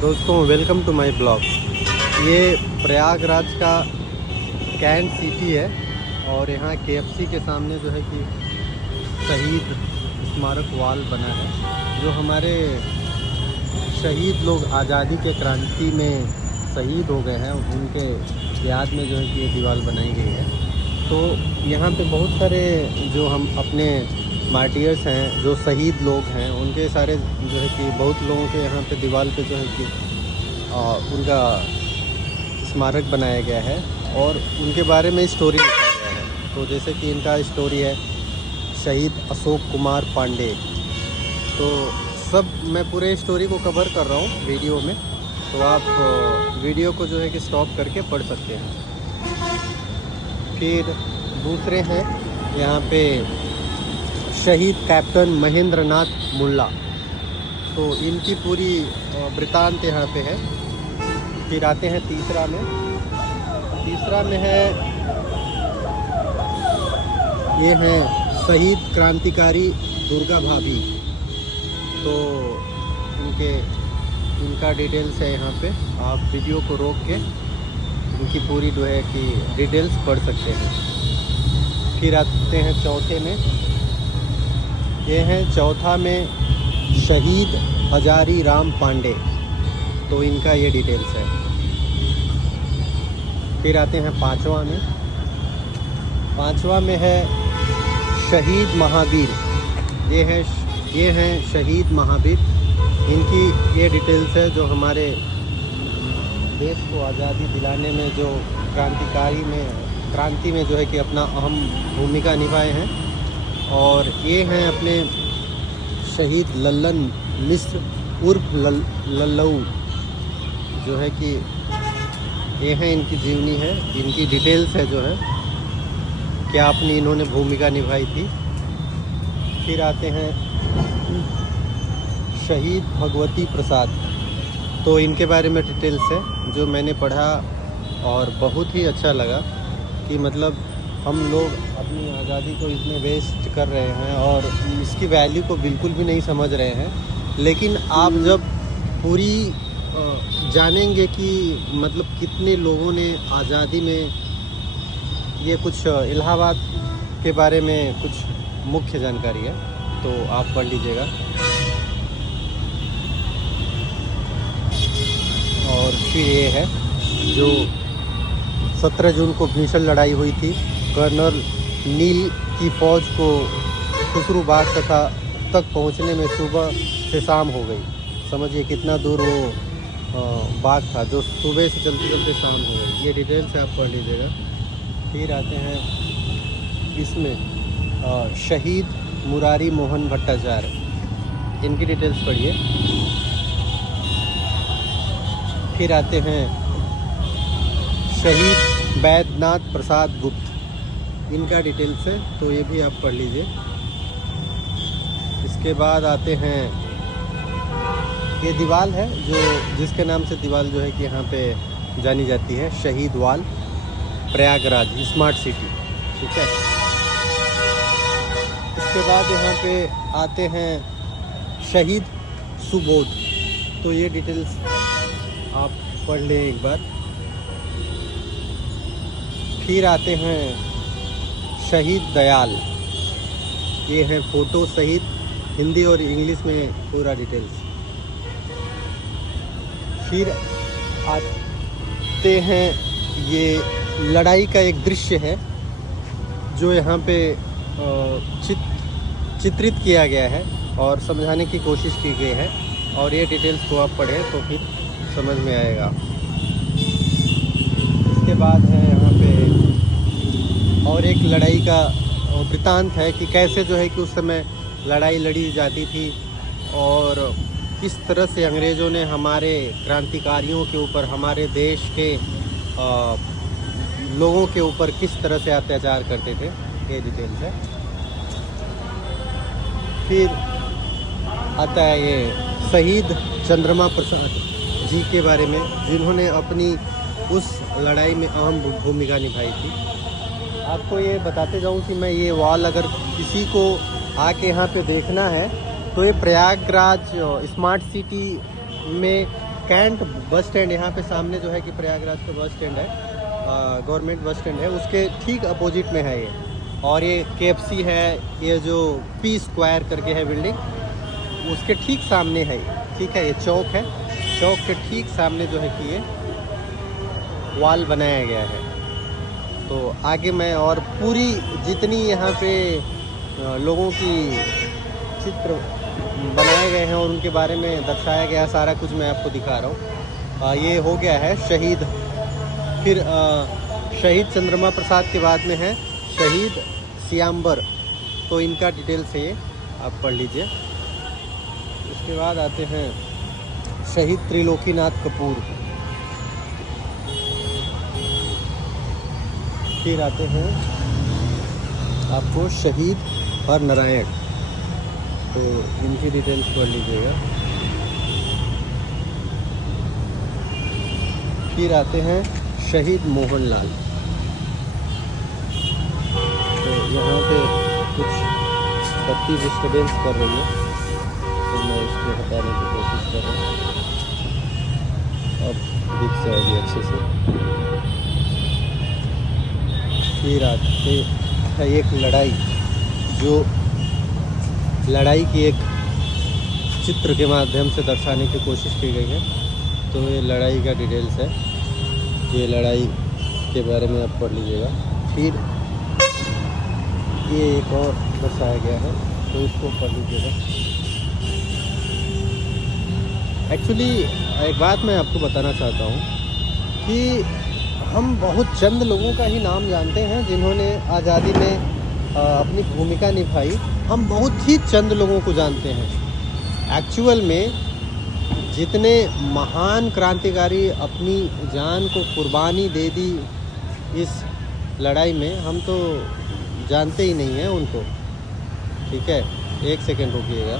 दोस्तों welcome to my blog. ये प्रयागराज का कैंट सिटी है और यहाँ केएफसी के सामने जो है कि शहीद स्मारक वाल बना है। जो हमारे शहीद लोग आज़ादी के क्रांति में शहीद हो गए हैं उनके याद में जो है कि ये दीवार बनाई गई है। तो यहाँ पे बहुत सारे जो हम अपने मार्टियर्स हैं, जो शहीद लोग हैं, उनके सारे जो है कि बहुत लोगों के यहाँ पे दीवार पे जो है कि उनका स्मारक बनाया गया है और उनके बारे में स्टोरी लिखा गया है। तो जैसे कि इनका स्टोरी है शहीद अशोक कुमार पांडे। तो सब मैं पूरे स्टोरी को कवर कर रहा हूँ वीडियो में, तो आप वीडियो को जो है कि स्टॉप करके पढ़ सकते हैं। फिर दूसरे हैं यहाँ पे शहीद कैप्टन महेंद्र नाथ मुल्ला। तो इनकी पूरी वृतांत यहाँ पे है। फिर आते हैं तीसरा में है ये है शहीद क्रांतिकारी दुर्गा भाभी। तो इनका डिटेल्स है यहाँ पे, आप वीडियो को रोक के इनकी पूरी जो है कि डिटेल्स पढ़ सकते हैं। फिर आते हैं चौथे में, ये हैं चौथा में शहीद हजारी राम पांडे। तो इनका ये डिटेल्स है। फिर आते हैं पांचवा में है शहीद महावीर। ये हैं शहीद महावीर। इनकी ये डिटेल्स है जो हमारे देश को आज़ादी दिलाने में जो क्रांति में जो है कि अपना अहम भूमिका निभाए हैं। और ये हैं अपने शहीद लल्लन मिश्र उर्फ लल्लऊ, जो है कि ये हैं इनकी जीवनी है, इनकी डिटेल्स है जो है क्या अपनी इन्होंने भूमिका निभाई थी। फिर आते हैं शहीद भगवती प्रसाद। तो इनके बारे में डिटेल्स है जो मैंने पढ़ा और बहुत ही अच्छा लगा कि मतलब हम लोग अपनी आज़ादी को इतने वेस्ट कर रहे हैं और इसकी वैल्यू को बिल्कुल भी नहीं समझ रहे हैं। लेकिन आप जब पूरी जानेंगे कि मतलब कितने लोगों ने आज़ादी में, ये कुछ इलाहाबाद के बारे में कुछ मुख्य जानकारी है, तो आप पढ़ लीजिएगा। और फिर ये है जो 17 जून को भीषण लड़ाई हुई थी। कर्नल नील की फ़ौज को खुसरूबाग तक पहुंचने में सुबह से शाम हो गई। समझिए कितना दूर वो बाग था जो सुबह से चलते चलते शाम हो गई। ये डिटेल से आप पढ़ लीजिएगा। फिर आते हैं इसमें शहीद मुरारी मोहन भट्टाचार्य, इनकी डिटेल्स पढ़िए। फिर आते हैं शहीद बैद्यनाथ प्रसाद गुप्त, इनका डिटेल्स है, तो ये भी आप पढ़ लीजिए। इसके बाद आते हैं ये दीवार है जो जिसके नाम से दीवार जो है कि यहाँ पे जानी जाती है, शहीद वाल प्रयागराज स्मार्ट सिटी। ठीक है। इसके बाद यहाँ पे आते हैं शहीद सुबोध। तो ये डिटेल्स आप पढ़ लें एक बार। फिर आते हैं शहीद दयाल। ये है फ़ोटो सहित हिंदी और इंग्लिश में पूरा डिटेल्स। फिर आते हैं ये लड़ाई का एक दृश्य है जो यहाँ पे चित्रित किया गया है और समझाने की कोशिश की गई है। और ये डिटेल्स को आप पढ़ें तो फिर समझ में आएगा। इसके बाद है यहाँ पे और एक लड़ाई का वृतांत है कि कैसे जो है कि उस समय लड़ाई लड़ी जाती थी और किस तरह से अंग्रेज़ों ने हमारे क्रांतिकारियों के ऊपर, हमारे देश के लोगों के ऊपर किस तरह से अत्याचार करते थे। ये डिटेल्स है। फिर आता है ये शहीद चंद्रमा प्रसाद जी के बारे में, जिन्होंने अपनी उस लड़ाई में अहम भूमिका निभाई थी। आपको ये बताते जाऊं कि मैं ये वॉल अगर किसी को आके यहाँ पे देखना है तो ये प्रयागराज स्मार्ट सिटी में कैंट बस स्टैंड, यहाँ पे सामने जो है कि प्रयागराज का बस स्टैंड है, गवर्नमेंट बस स्टैंड है, उसके ठीक अपोजिट में है ये। और ये KFC है, ये जो पी स्क्वायर करके है बिल्डिंग, उसके ठीक सामने है ये। ठीक है, ये चौक है, चौक के ठीक सामने जो है कि ये वॉल बनाया गया है। तो आगे मैं और पूरी जितनी यहाँ पे लोगों की चित्र बनाए गए हैं और उनके बारे में दर्शाया गया सारा कुछ मैं आपको दिखा रहा हूँ। ये हो गया है शहीद, फिर शहीद चंद्रमा प्रसाद के बाद में है शहीद सियाम्बर, तो इनका डिटेल्स है ये, आप पढ़ लीजिए। उसके बाद आते हैं शहीद त्रिलोकीनाथ कपूर, फिर आते हैं आपको शहीद हर नारायण, तो इनकी डिटेल्स पढ़ लीजिएगा। फिर आते हैं शहीद मोहनलाल, तो यहाँ पे कुछ बत्ती डिस्टर्बेंस कर रही है, तो मैं इसको हटाने की कोशिश कर रहा हूँ। अब दिख जाएगी अच्छे से। फिर आते है एक लड़ाई, जो लड़ाई की एक चित्र के माध्यम से दर्शाने की कोशिश की गई है, तो ये लड़ाई का डिटेल्स है, ये लड़ाई के बारे में आप पढ़ लीजिएगा। फिर ये एक और दर्शाया गया है, तो इसको पढ़ लीजिएगा। एक्चुअली एक बात मैं आपको बताना चाहता हूँ कि हम बहुत चंद लोगों का ही नाम जानते हैं जिन्होंने आज़ादी में अपनी भूमिका निभाई। हम बहुत ही चंद लोगों को जानते हैं। एक्चुअल में जितने महान क्रांतिकारी अपनी जान को कुर्बानी दे दी इस लड़ाई में, हम तो जानते ही नहीं हैं उनको। ठीक है, एक सेकेंड रुकिएगा।